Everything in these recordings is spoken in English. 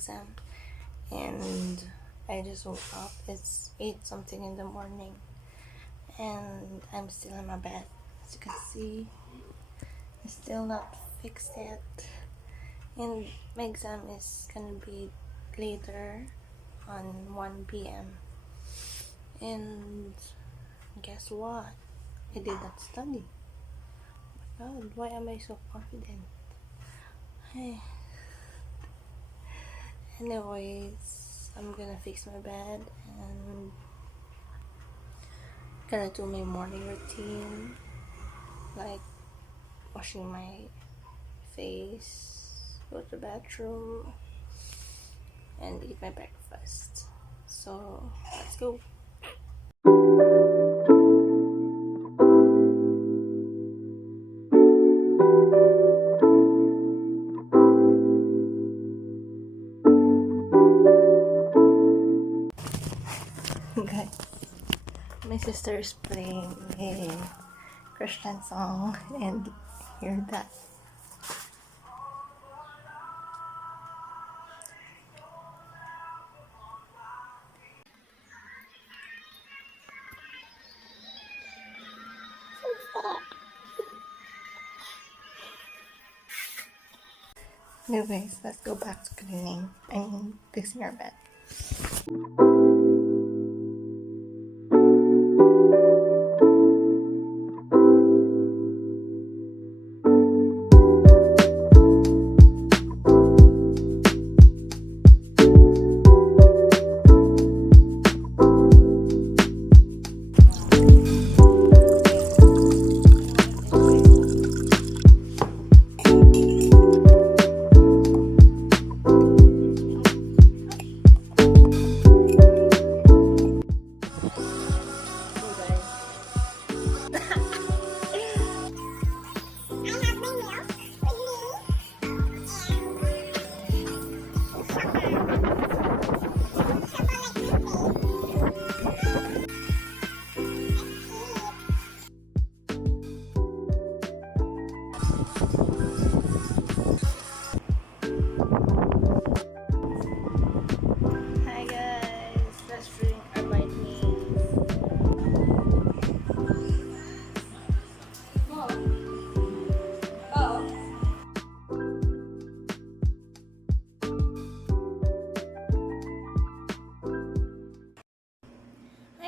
exam. And I just woke up. It's 8 something in the morning. And I'm still in my bed. As you can see, it's still not fixed yet. And my exam is gonna be later on 1 p.m. And guess what? I did not study. Oh my God, why am I so confident? Hey. Anyways, I'm gonna fix my bed and gonna do my morning routine, like washing my face, go to the bathroom, and eat my breakfast. So let's go. Guys, my sister is playing a Christian song, and hear that. Anyways, let's go back to cleaning. I mean, fixing our bed.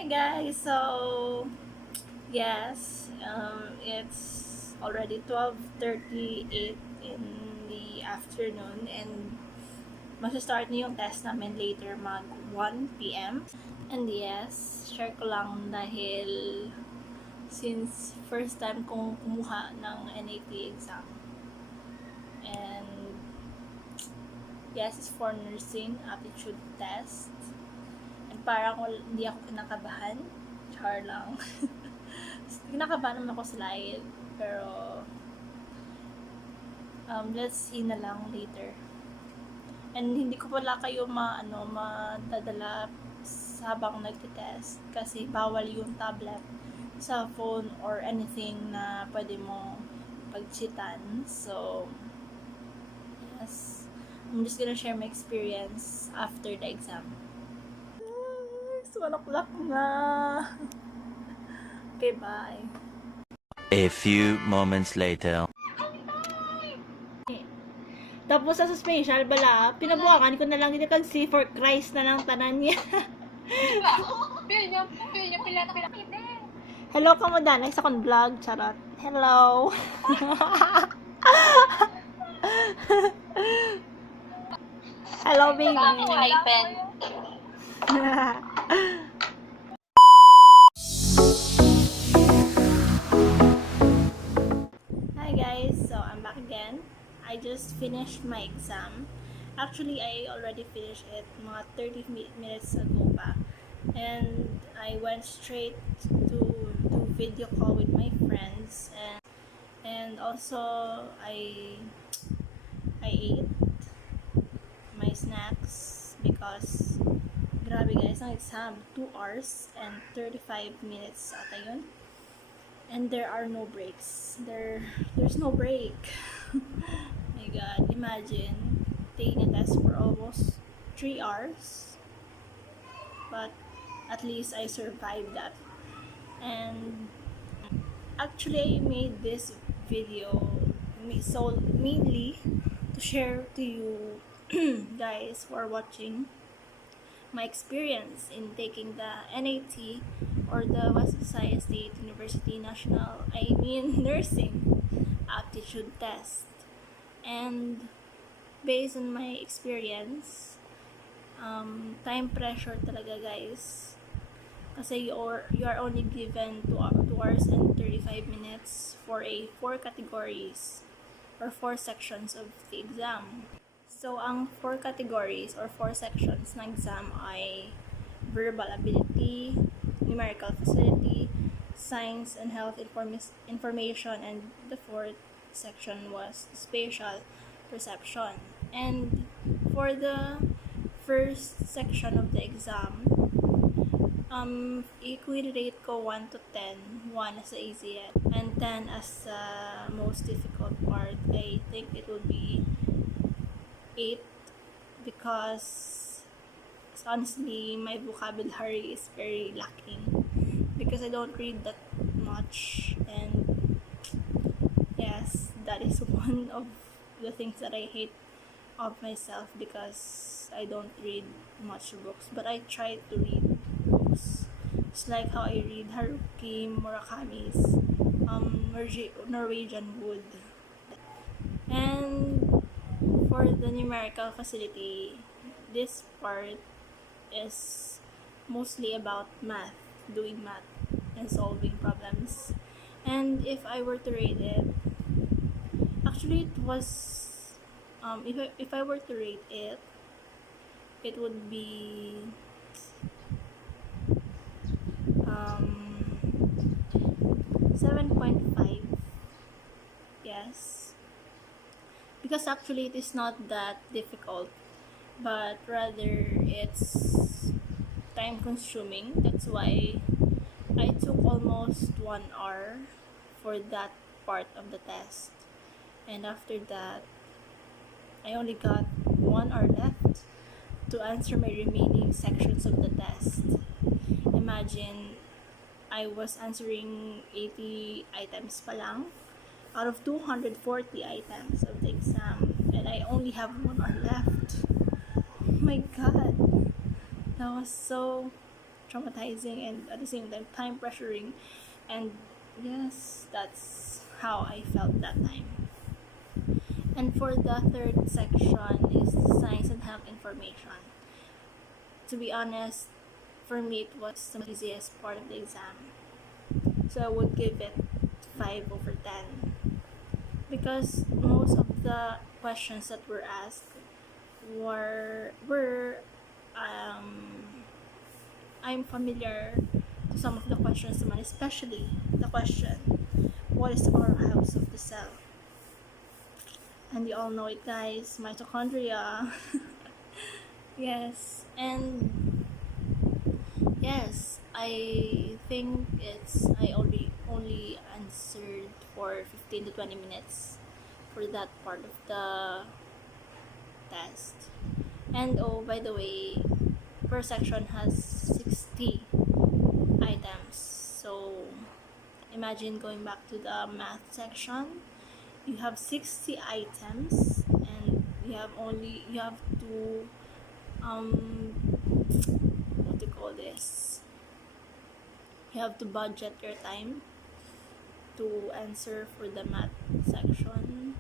Hi guys, so yes, it's already 12:38 in the afternoon and mag-start na yung test namin later mag 1 p.m. And yes, share ko lang dahil since first time kong kumuha ng NAT exam, and yes, it's for Nursing Aptitude Test. Parang hindi ako kinakabahan. Char lang. Kinakabahan naman ako sa slide. Pero, let's see na lang later. And hindi ko pala kayo madadala habang nagtitest. Kasi bawal yung tablet sa phone or anything na pwede mo pag-cheatan. So, yes. I'm just gonna share my experience after the exam. 1 o'clock na. Okay, bye. A few moments later. Tapos sa special bala, pinabuangan ko na lang dito kag see for Christ na lang tanan niya. Hello ka mo danay sa kon vlog, charot. Hello. Hello baby. Hi guys, so I'm back again. I just finished my exam. Actually, I already finished it mga 30 minutes ago pa. And I went straight to do video call with my friends, and also I ate my snacks because grabe guys, ang exam 2 hours and 35 minutes ata yun. And there are no breaks. There's no break. My God, imagine taking a test for almost 3 hours, but at least I survived that. And actually I made this video mainly to share to you guys who are watching my experience in taking the NAT, or the WVSUCAT State University Nursing Aptitude Test. And based on my experience, time pressure talaga, guys. Kasi you are only given 2 hours and 35 minutes for 4 categories or 4 sections of the exam. So, ang 4 categories or 4 sections ng exam ay verbal ability, numerical facility, science and health information, and the 4th section was spatial perception. And for the first section of the exam, equity rate ko 1 to 10, 1 as the easiest and 10 as the most difficult part. I think it would be 8 because honestly my vocabulary is very lacking because I don't read that much, and yes, that is one of the things that I hate of myself because I don't read much books, but I try to read books. It's like how I read Haruki Murakami's Norwegian Wood. And for the numerical facility, this part is mostly about math, doing math and solving problems. And if I were to rate it, actually it was if I were to rate it, it would be 7.5. Yes, because actually it is not that difficult, but rather it's time consuming. That's why I took almost 1 hour for that part of the test, and after that I only got 1 hour left to answer my remaining sections of the test. Imagine, I was answering 80 items pa lang out of 240 items of the exam, and I only have 1 hour left. Oh my god, that was so traumatizing and at the same time pressuring. And yes, that's how I felt that time. And for the third section is science and health information. To be honest, for me it was the easiest part of the exam, so I would give it 5 over 10 because most of the questions that were asked were I'm familiar to some of the questions naman, especially the question, what is the powerhouse of the cell? And you all know it, guys, mitochondria. Yes, and yes, I think I only answered for 15 to 20 minutes for that part of the test. And oh, by the way, per section has 60 items. So imagine going back to the math section, you have 60 items and you have to what do you call this? You have to budget your time to answer for the math section.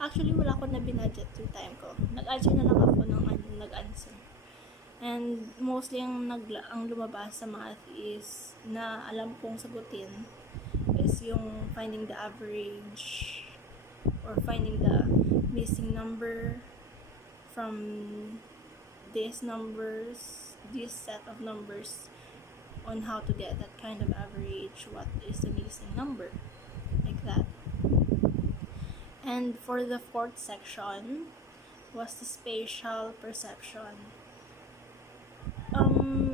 Actually, wala ko na binudget yung time ko. Nag-answer na lang ako ng nag-answer. And mostly ang lumabas sa math is na alam kong sagutin is yung finding the average or finding the missing number from these numbers, this set of numbers, on how to get that kind of average, what is the missing number, like that. And for the fourth section was the spatial perception.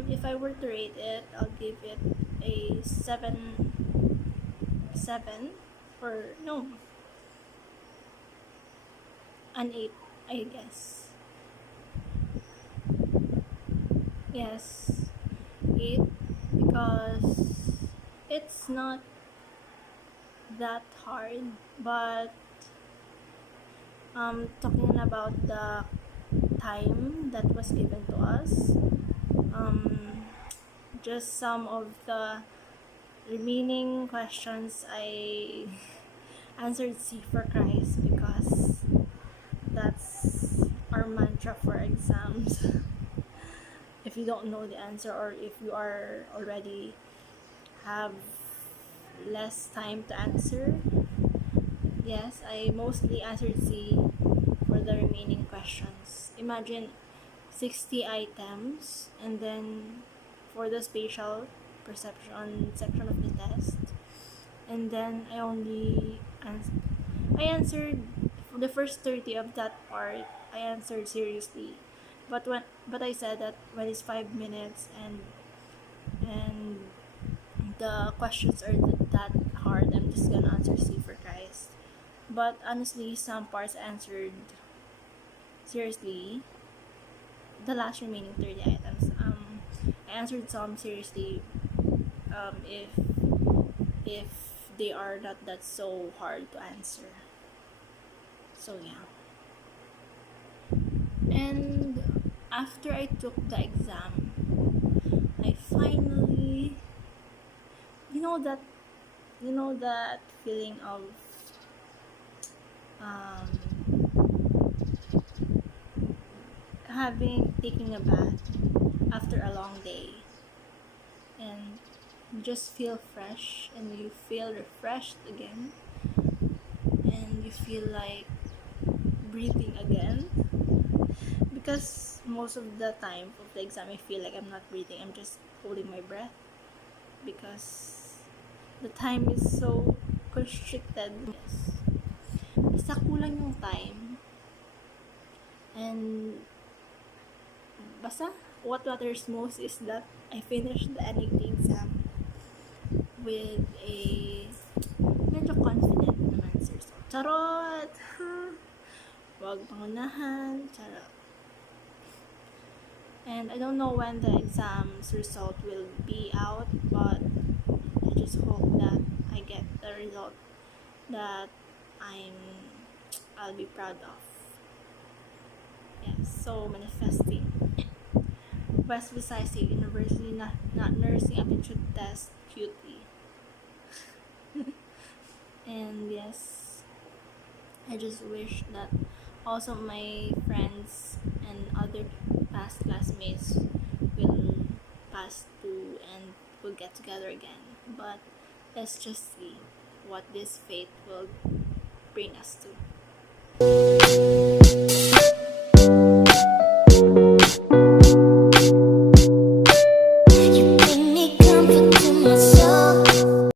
If I were to rate it, I'll give it a 7 or no, an 8, I guess. Yes, 8, because it's not that hard, but talking about the time that was given to us, just some of the remaining questions I answered C for Christ, because that's our mantra for exams. If you don't know the answer, or if you are already have less time to answer, yes, I mostly answered C for the remaining questions. Imagine 60 items, and then for the spatial perception section of the test, and then I answered for the first 30 of that part. I answered seriously, but I said that when it's 5 minutes and the questions are that hard, I'm just gonna answer C for Christ. But honestly, some parts answered seriously. The last remaining 30 items, I answered some seriously. If they are not that so hard to answer. So yeah. And after I took the exam, I finally, you know that feeling of taking a bath after a long day, and you just feel fresh and you feel refreshed again, and you feel like breathing again, because most of the time of the exam I feel like I'm not breathing, I'm just holding my breath, because the time is so constricted. Yes, basta kulang yung time, and basta what matters most is that I finished the NAT exam with a medyo confident naman, sir. So, charot! Wag pangunahan, charot. And I don't know when the exam's result will be out, but I just hope that I get the result that I'll be proud of. Yes, so manifesting. West Visayas State University not Nursing Aptitude Test QT. And yes, I just wish that also my friends and other past classmates will pass too and will get together again. But let's just see what this fate will bring us to.